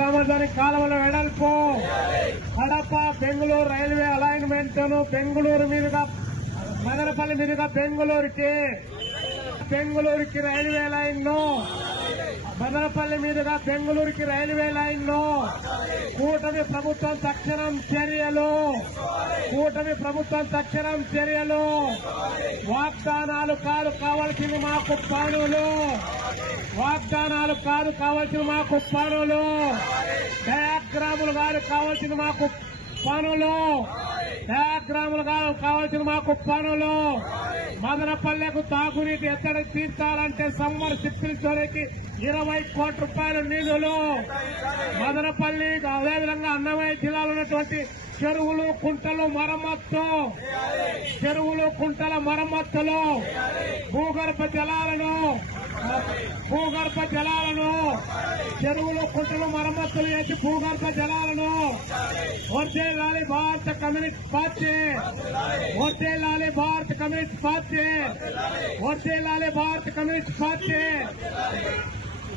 సామర్థ్యాన్ని కాలువల వెడల్పు. కడప బెంగళూరు రైల్వే అలైన్మెంట్ను బెంగళూరు మీదుగా మదనపల్లి మీదుగా బెంగళూరుకి బెంగళూరుకి రైల్వే లైన్ను మదనపల్లి మీదుగా బెంగళూరుకి రైల్వే లైన్ను కూటమి ప్రభుత్వం తక్షణం చర్యలు కూటమి ప్రభుత్వం తక్షణం చర్యలు. వాగ్దానాలు కాదు కావాల్సింది మాకు పనులు వాగ్దానాలు కాదు కావాల్సింది మాకు పనులు డయాగ్రాములు కాదు కావాల్సింది మాకు పనులు డయాగ్రాములు కాదు కావాల్సింది మాకు పనులు మదనపల్లెకు తాగునీటి ఎత్తడి తీర్చాలంటే సమ్మర్ సిక్కిల్ చోరీకి ఇరవై కోట్ల రూపాయల నిధులు. మదనపల్లి అదేవిధంగా అన్నమయ్య జిల్లాలో ఉన్నటువంటి చెరువులు కుంటలు మరమ్మత్తు. చెరువులు కుంటల మరమ్మత్తులు. భూగర్భ జలాలను భూగర్భ జలాలను చెరువులు కుంటలు మరమ్మతులు చేసి భూగర్భ జలాలను. వర్చేలాలి భారత కమ్యూనిస్ట్ పార్టీ. వర్చేలాలి భారత కమ్యూనిస్ట్ పార్టీ. వర్చేలాలి భారత కమ్యూనిస్ట్ పార్టీ.